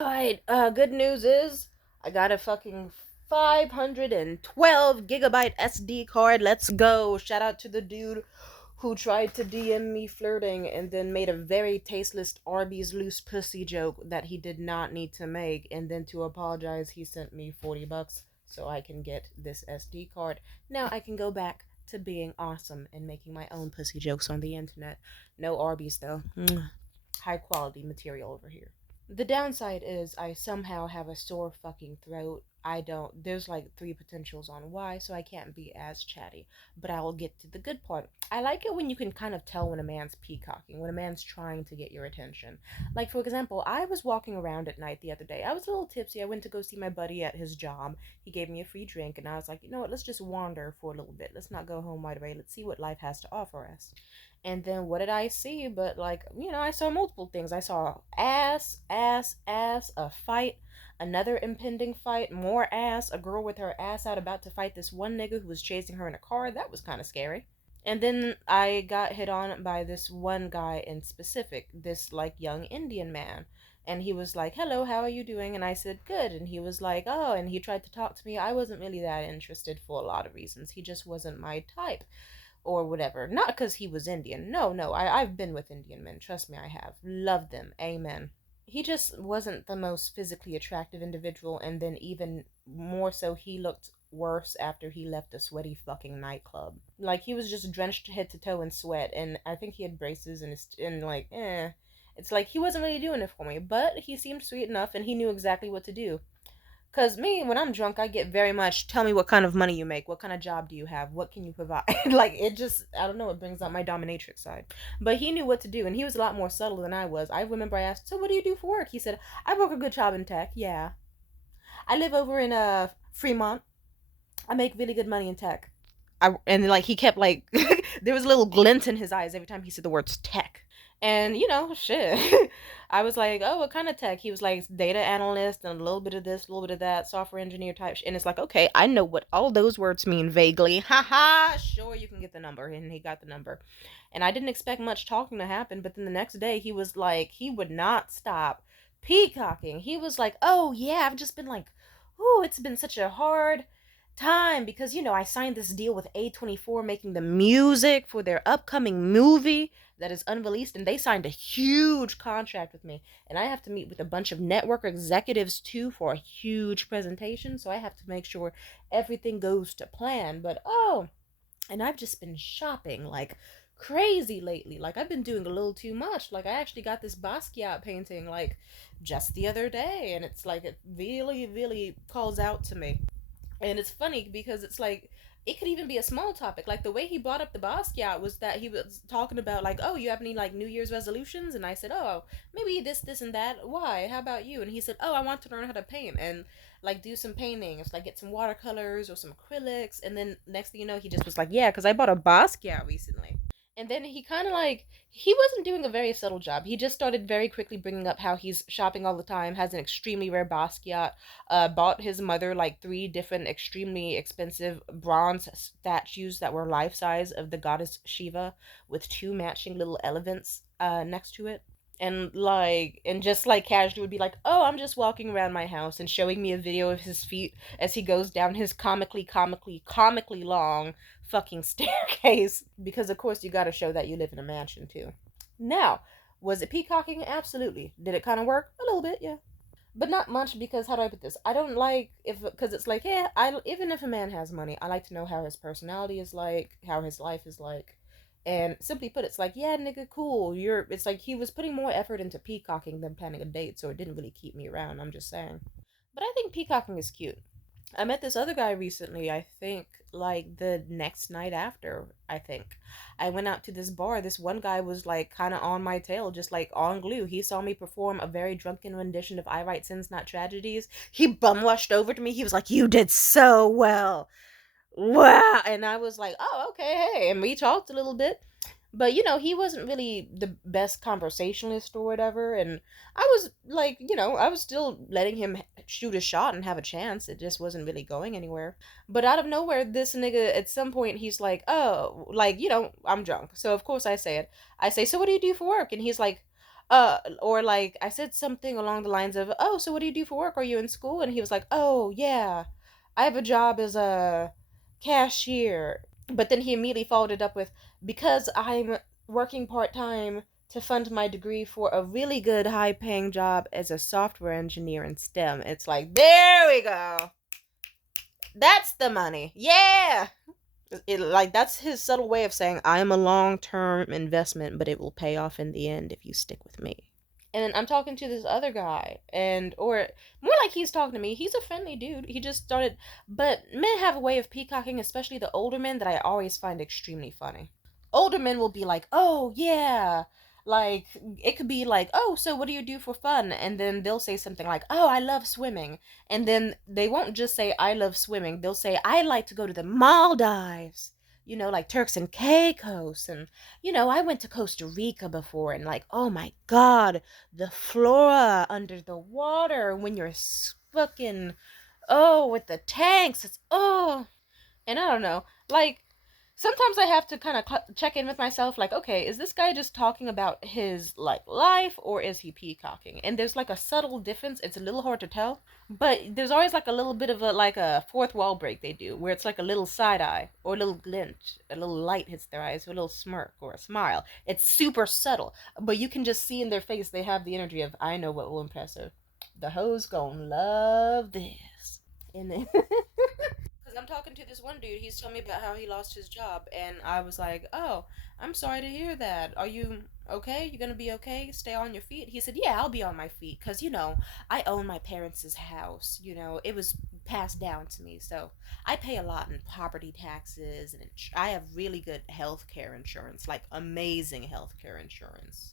Alright, good news is I got a fucking 512 gigabyte SD card. Let's go. Shout out to the dude who tried to DM me flirting and then made a very tasteless Arby's loose pussy joke that he did not need to make. And then to apologize, he sent me $40 so I can get this SD card. Now I can go back to being awesome and making my own pussy jokes on the internet. No Arby's though. High quality material over here. The downside is I somehow have a sore fucking throat. I don't, there's like three potentials on why, so I can't be as chatty. But I will get to the good part. I like it when you can kind of tell when a man's peacocking, when a man's trying to get your attention. Like, for example, I was walking around at night the other day. I was a little tipsy. I went to go see my buddy at his job. He gave me a free drink, and I was like, you know what, let's just wander for a little bit. Let's not go home right away. Let's see what life has to offer us. And then what did I see? But like, I saw multiple things. I saw ass, ass, ass, a fight, another impending fight, more ass, a girl with her ass out about to fight this one nigga who was chasing her in a car. That was kind of scary. And then I got hit on by this one guy in specific, this like young Indian man. And he was like, "Hello, how are you doing?" And I said, "Good." And he was like, "Oh," and he tried to talk to me. I wasn't really that interested for a lot of reasons. He just wasn't my type or whatever. Not because he was Indian. No, no, I've been with Indian men. Trust me, I have. Loved them. Amen. He just wasn't the most physically attractive individual, and then even more so, he looked worse after he left a sweaty fucking nightclub. Like, he was just drenched head to toe in sweat, and I think he had braces, and like, It's like he wasn't really doing it for me, but he seemed sweet enough, and he knew exactly what to do. Cause me, when I'm drunk, I get very much, tell me what kind of money you make, what kind of job do you have, what can you provide? Like, it just, I don't know, it brings out my dominatrix side. But he knew what to do, and he was a lot more subtle than I was. I remember I asked, "So what do you do for work?" He said, "I work a good job in tech, yeah. I live over in Fremont. I make really good money in tech." And like he kept like there was a little glint in his eyes every time he said the words tech. And shit. I was like, "Oh, what kind of tech?" He was like, "Data analyst and a little bit of this, a little bit of that, software engineer type." And it's like, okay, I know what all those words mean vaguely. Haha, sure, you can get the number. And he got the number. And I didn't expect much talking to happen, but then the next day he was like, he would not stop peacocking. He was like, "Oh yeah, I've just been like, oh, it's been such a hard time because I signed this deal with A24 making the music for their upcoming movie that is unreleased, and they signed a huge contract with me, and I have to meet with a bunch of network executives too for a huge presentation, so I have to make sure everything goes to plan. But oh, and I've just been shopping like crazy lately. Like, I've been doing a little too much. Like, I actually got this Basquiat painting like just the other day, and it's like it really really calls out to me. And it's funny because it's like it could even be a small topic. Like, the way he brought up the Basquiat was that he was talking about like, "Oh, you have any like New Year's resolutions?" And I said, "Oh, maybe this and that. Why? How about you?" And he said, "Oh, I want to learn how to paint and like do some painting. It's like get some watercolors or some acrylics." And then next thing you know, he just was like, "Yeah, because I bought a Basquiat recently." And then he kind of like, he wasn't doing a very subtle job. He just started very quickly bringing up how he's shopping all the time, has an extremely rare Basquiat, bought his mother like three different extremely expensive bronze statues that were life size of the goddess Shiva with two matching little elephants next to it. And just like casually would be like, "Oh, I'm just walking around my house," and showing me a video of his feet as he goes down his comically long fucking staircase. Because of course you gotta show that you live in a mansion too. Now, was it peacocking? Absolutely. Did it kind of work? A little bit, yeah, but not much. Because how do I put this? I don't like if, because it's like, yeah, I, even if a man has money, I like to know how his personality is like, how his life is like. And simply put, it's like, yeah, nigga, cool. It's like he was putting more effort into peacocking than planning a date, so it didn't really keep me around. I'm just saying. But I think peacocking is cute. I met this other guy recently, I think, like the next night after, I think. I went out to this bar. This one guy was like kind of on my tail, just like on glue. He saw me perform a very drunken rendition of I Write Sins, Not Tragedies. He bum rushed over to me. He was like, "You did so well. Wow." And I was like, "Oh, okay, hey." And we talked a little bit. But he wasn't really the best conversationalist or whatever, and I was like, I was still letting him shoot a shot and have a chance. It just wasn't really going anywhere. But out of nowhere, this nigga at some point he's like, "Oh, like, I'm drunk." So of course I say it. I say, "So what do you do for work?" And he's like, Or like I said something along the lines of, "Oh, so what do you do for work? Are you in school?" And he was like, "Oh, yeah. I have a job as a cashier." But then he immediately followed it up with, "Because I'm working part-time to fund my degree for a really good high-paying job as a software engineer in STEM." It's like, "There we go. That's the money." Yeah. Like that's his subtle way of saying I am a long-term investment, but it will pay off in the end if you stick with me. And I'm talking to this other guy, and or more like he's talking to me. He's a friendly dude. He just started, but men have a way of peacocking, especially the older men, that I always find extremely funny. Older men will be like, "Oh yeah," like it could be like, "Oh, so what do you do for fun?" And then they'll say something like, "Oh, I love swimming," and then they won't just say, "I love swimming." They'll say, "I like to go to the Maldives." You know, like Turks and Caicos, and I went to Costa Rica before, and like, oh my god, the flora under the water when you're fucking, oh, with the tanks, it's oh, and I don't know, like sometimes I have to kind of check in with myself, like, okay, is this guy just talking about his like life, or is he peacocking? And there's like a subtle difference. It's a little hard to tell, but there's always like a little bit of a like a fourth wall break they do, where it's like a little side eye or a little glint, a little light hits their eyes, or a little smirk or a smile. It's super subtle, but you can just see in their face they have the energy of, I know what will impress her. The hoes gonna love this. And then because I'm talking to this one dude, he's telling me about how he lost his job, and I was like, "Oh, I'm sorry to hear that. Are you okay? You gonna be okay? Stay on your feet?" He said, "Yeah, I'll be on my feet, cause I own my parents' house. It was passed down to me, so I pay a lot in property taxes, and I have really good health care insurance, like amazing health care insurance."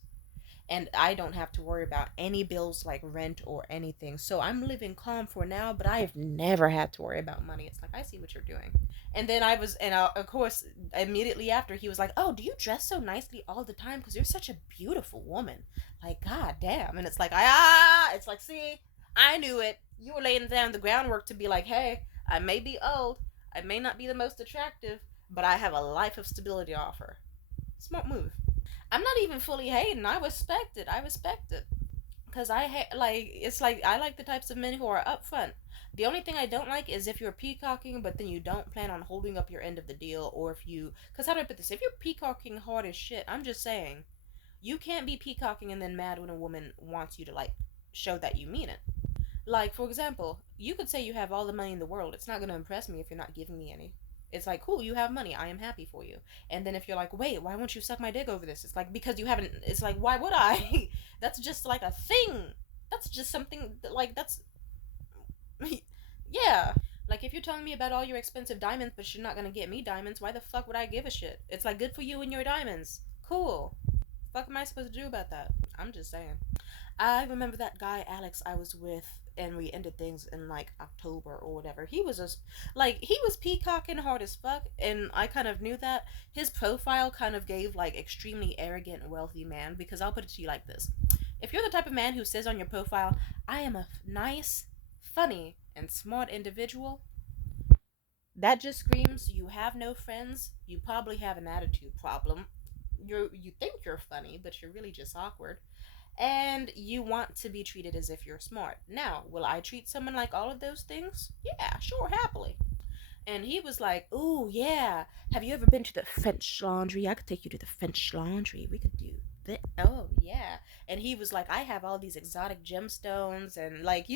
And I don't have to worry about any bills like rent or anything. So I'm living calm for now, but I've never had to worry about money. It's like, I see what you're doing. And then of course, immediately after, he was like, "Oh, do you dress so nicely all the time? Because you're such a beautiful woman. Like, god damn." And it's like, it's like, see, I knew it. You were laying down the groundwork to be like, hey, I may be old, I may not be the most attractive, but I have a life of stability to offer. Smart move. I'm not even fully hating. I respect it. I respect it. Because like, it's like, I like the types of men who are upfront. The only thing I don't like is if you're peacocking, but then you don't plan on holding up your end of the deal, or if you. Because how do I put this? If you're peacocking hard as shit, I'm just saying, you can't be peacocking and then mad when a woman wants you to, like, show that you mean it. Like, for example, you could say you have all the money in the world. It's not going to impress me if you're not giving me any. It's like, cool, you have money. I am happy for you. And then if you're like, wait, why won't you suck my dick over this? It's like, because you haven't. It's like, why would I? That's just like a thing. That's just something like, that's. Yeah. Like, if you're telling me about all your expensive diamonds, but you're not going to get me diamonds, why the fuck would I give a shit? It's like, good for you and your diamonds. Cool. Fuck am I supposed to do about that? I'm just saying. I remember that guy Alex I was with, and we ended things in like October or whatever. He was just like, he was peacocking hard as fuck, and I kind of knew that. His profile kind of gave like extremely arrogant wealthy man, because I'll put it to you like this: if you're the type of man who says on your profile, "I am a nice, funny, and smart individual," that just screams you have no friends. You probably have an attitude problem. You think you're funny, but you're really just awkward, and you want to be treated as if you're smart. Now, will I treat someone like all of those things? Yeah, sure, happily. And he was like, "Ooh, yeah. Have you ever been to the French Laundry? I could take you to the French Laundry. We could do that." Oh, yeah. And he was like, "I have all these exotic gemstones," and like,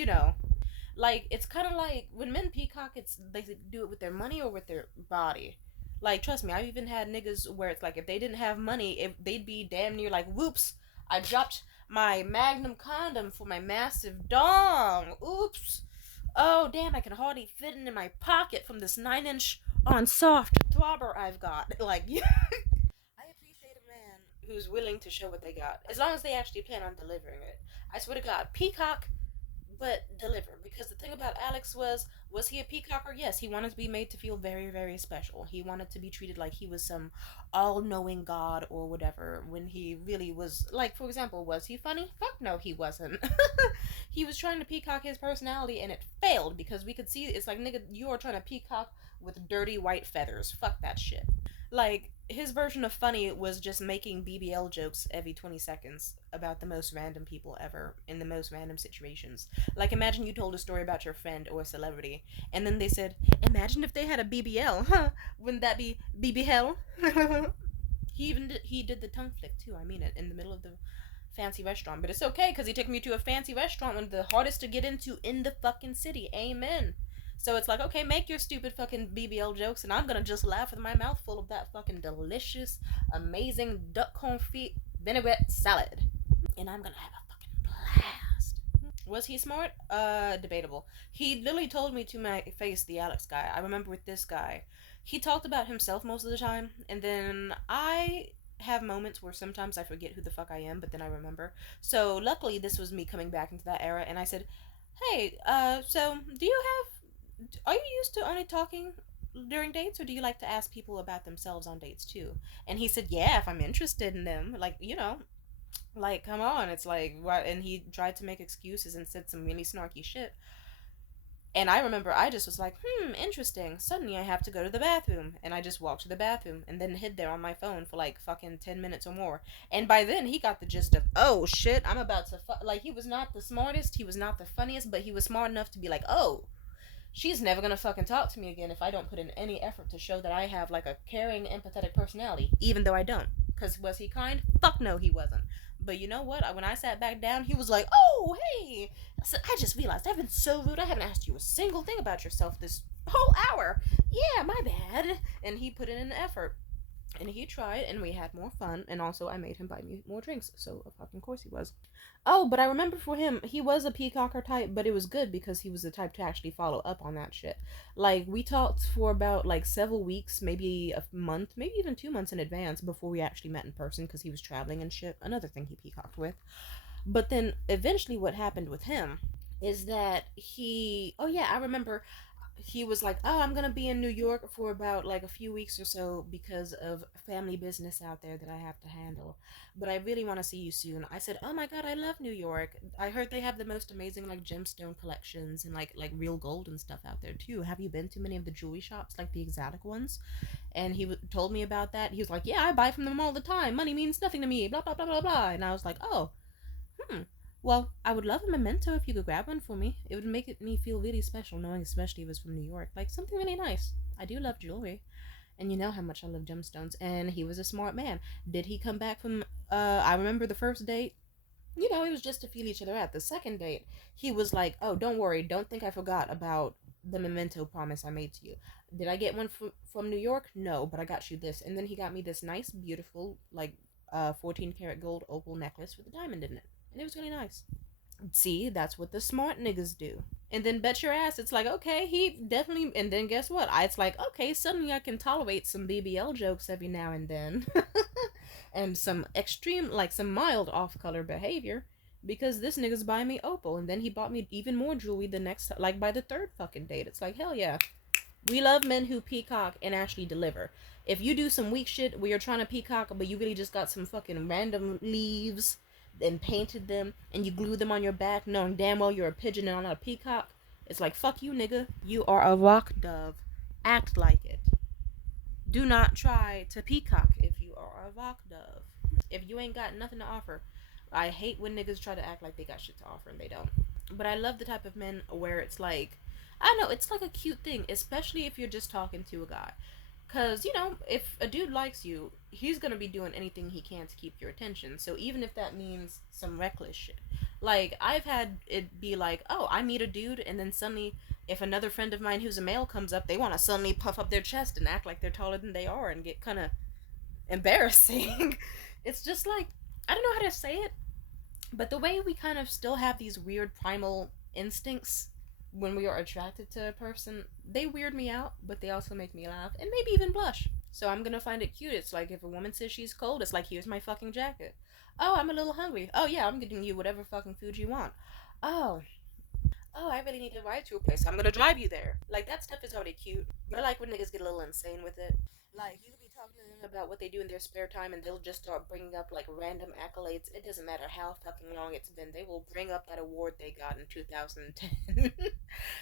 like it's kind of like when men peacock, it's they do it with their money or with their body. Like, trust me, I've even had niggas where it's like, if they didn't have money, if they'd be damn near like, "Whoops, I dropped my magnum condom for my massive dong. Oops. Oh damn, I can hardly fit it in my pocket from this 9-inch on soft throbber I've got." Like, I appreciate a man who's willing to show what they got, as long as they actually plan on delivering it. I swear to God, peacock, but deliver. Because the thing about Alex was he a peacocker? Yes, he wanted to be made to feel very, very special. He wanted to be treated like he was some all-knowing god or whatever, when he really was, like, for example, was he funny? Fuck no, he wasn't. He was trying to peacock his personality, and it failed, because we could see it's like, nigga, you are trying to peacock with dirty white feathers. Fuck that shit. Like, his version of funny was just making BBL jokes every 20 seconds about the most random people ever in the most random situations. Like, imagine you told a story about your friend or a celebrity, and then they said, imagine if they had a BBL, huh? Wouldn't that be BB he did the tongue flick too. I mean it in the middle of the fancy restaurant, but it's okay because he took me to a fancy restaurant, one of the hardest to get into in the fucking city. Amen. So it's like, okay, make your stupid fucking BBL jokes, and I'm gonna just laugh with my mouth full of that fucking delicious, amazing duck confit vinaigrette salad, and I'm gonna have a fucking blast. Was he smart? Debatable. He literally told me to my face, the Alex guy. I remember with this guy, he talked about himself most of the time, and then I have moments where sometimes I forget who the fuck I am, but then I remember. So luckily, this was me coming back into that era, and I said, "Hey, so do you have? Are you used to only talking during dates, or do you like to ask people about themselves on dates too?" And he said, "Yeah, if I'm interested in them, like like, come on, it's like what?" And he tried to make excuses and said some really snarky shit. And I remember I just was like, interesting. Suddenly I have to go to the bathroom. And I just walked to the bathroom and then hid there on my phone for like fucking 10 minutes or more. And by then he got the gist of, oh shit, I'm about to Like, he was not the smartest, he was not the funniest, but he was smart enough to be like, oh, she's never gonna fucking talk to me again if I don't put in any effort to show that I have like a caring, empathetic personality, even though I don't. Because was he kind? Fuck no, he wasn't. But you know what? When I sat back down, he was like, "Oh, hey, so I just realized I've been so rude. I haven't asked you a single thing about yourself this whole hour. Yeah, my bad." And he put in an effort. And he tried, and we had more fun. And also, I made him buy me more drinks. So, of fucking course he was. Oh, but I remember for him, he was a peacocker type, but it was good because he was the type to actually follow up on that shit. Like, we talked for about, like, several weeks, maybe a month, maybe even 2 months in advance before we actually met in person because he was traveling and shit. Another thing he peacocked with. But then, eventually, what happened with him is that he. Oh, yeah, I remember he was like, "Oh, I'm gonna be in New York for about like a few weeks or so because of family business out there that I have to handle. But I really want to see you soon." I said, "Oh my god, I love New York. I heard they have the most amazing like gemstone collections and like real gold and stuff out there too. Have you been to many of the jewelry shops, like the exotic ones?" And he told me about that. He was like, "Yeah, I buy from them all the time. Money means nothing to me. Blah blah blah blah blah." And I was like, "Oh, hmm. Well, I would love a memento if you could grab one for me. It would make me feel really special, knowing especially if it was from New York. Like something really nice. I do love jewelry, and you know how much I love gemstones. And he was a smart man. Did he come back from? I remember the first date. It was just to feel each other out. The second date, he was like, "Oh, don't worry. Don't think I forgot about the memento promise I made to you. Did I get one from New York? No, but I got you this." And then he got me this nice, beautiful, like, 14 karat gold opal necklace with a diamond in it, and it was really nice. See, that's what the smart niggas do. And then bet your ass, it's like, okay, he definitely. And then guess what? It's like, okay, suddenly I can tolerate some BBL jokes every now and then, and some extreme, like some mild off-color behavior, because this nigga's buying me opal, and then he bought me even more jewelry the next, like by the third fucking date. It's like, hell yeah, we love men who peacock and actually deliver. If you do some weak shit where you're trying to peacock, but you really just got some fucking random leaves and painted them and you glue them on your back, knowing damn well you're a pigeon and not a peacock, it's like, fuck you, nigga. You are a rock dove. Act like it. Do not try to peacock if you are a rock dove. If you ain't got nothing to offer. I hate when niggas try to act like they got shit to offer and they don't. But I love the type of men where it's like, I don't know, it's like a cute thing, especially if you're just talking to a guy. Because, if a dude likes you, he's going to be doing anything he can to keep your attention. So even if that means some reckless shit. Like, I've had it be like, oh, I meet a dude, and then suddenly, if another friend of mine who's a male comes up, they want to suddenly puff up their chest and act like they're taller than they are and get kind of embarrassing. It's just like, I don't know how to say it, but the way we kind of still have these weird primal instincts when we are attracted to a person, they weird me out, but they also make me laugh and maybe even blush. So I'm gonna find it cute. It's like if a woman says she's cold, it's like, here's my fucking jacket. Oh, I'm a little hungry. Oh yeah, I'm getting you whatever fucking food you want. Oh, I really need to ride to a place. I'm gonna drive you there. Like, that stuff is already cute. But I like when niggas get a little insane with it. Like, you could be about what they do in their spare time, and they'll just start bringing up like random accolades. It doesn't matter how fucking long it's been. They will bring up that award they got in 2010.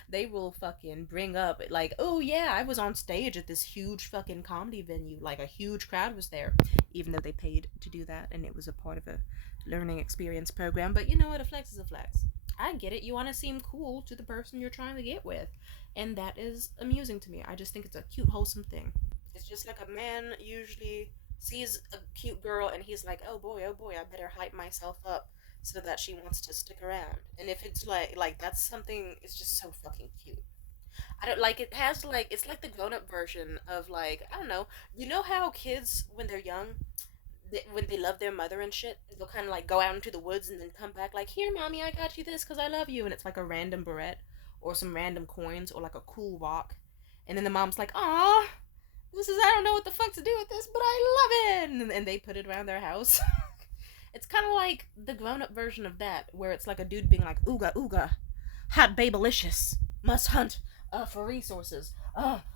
They will fucking bring up like, oh yeah, I was on stage at this huge fucking comedy venue. Like a huge crowd was there, even though they paid to do that, and it was a part of a learning experience program. But you know what? A flex is a flex. I get it. You want to seem cool to the person you're trying to get with, and that is amusing to me. I just think it's a cute, wholesome thing. It's just like a man usually sees a cute girl and he's like, oh boy, I better hype myself up so that she wants to stick around. And if it's like that's something, it's just so fucking cute. I don't like it has like it's like the grown up version of like I don't know. You know how kids when they're young, when they love their mother and shit, they'll kind of like go out into the woods and then come back like, here, mommy, I got you this because I love you, and it's like a random barrette or some random coins or like a cool rock, and then the mom's like, aw, this is I don't know what the fuck to do with this, but I love it, and they put it around their house. It's kind of like the grown-up version of that, where it's like a dude being like, ooga ooga, hot babelicious, must hunt for resources.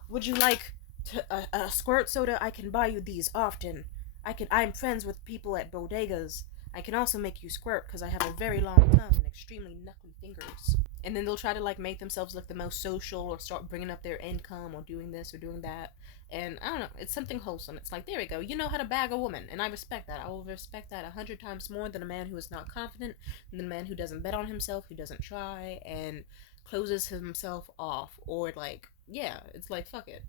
Would you like a squirt soda? I can buy you these often. I'm friends with people at bodegas. I can also make you squirt because I have a very long tongue and extremely knuckly fingers. And then they'll try to like make themselves look the most social or start bringing up their income or doing this or doing that. And I don't know, it's something wholesome. It's like, there we go, you know how to bag a woman, and I respect that. I will respect that 100 times more than a man who is not confident, than a man who doesn't bet on himself, who doesn't try, and closes himself off, or like, yeah, it's like fuck it.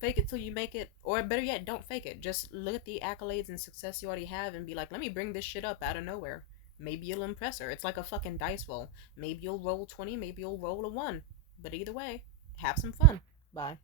Fake it till you make it, or better yet, don't fake it. Just look at the accolades and success you already have and be like, let me bring this shit up out of nowhere. Maybe you'll impress her. It's like a fucking dice roll. Maybe you'll roll 20, maybe you'll roll a 1. But either way, have some fun. Bye.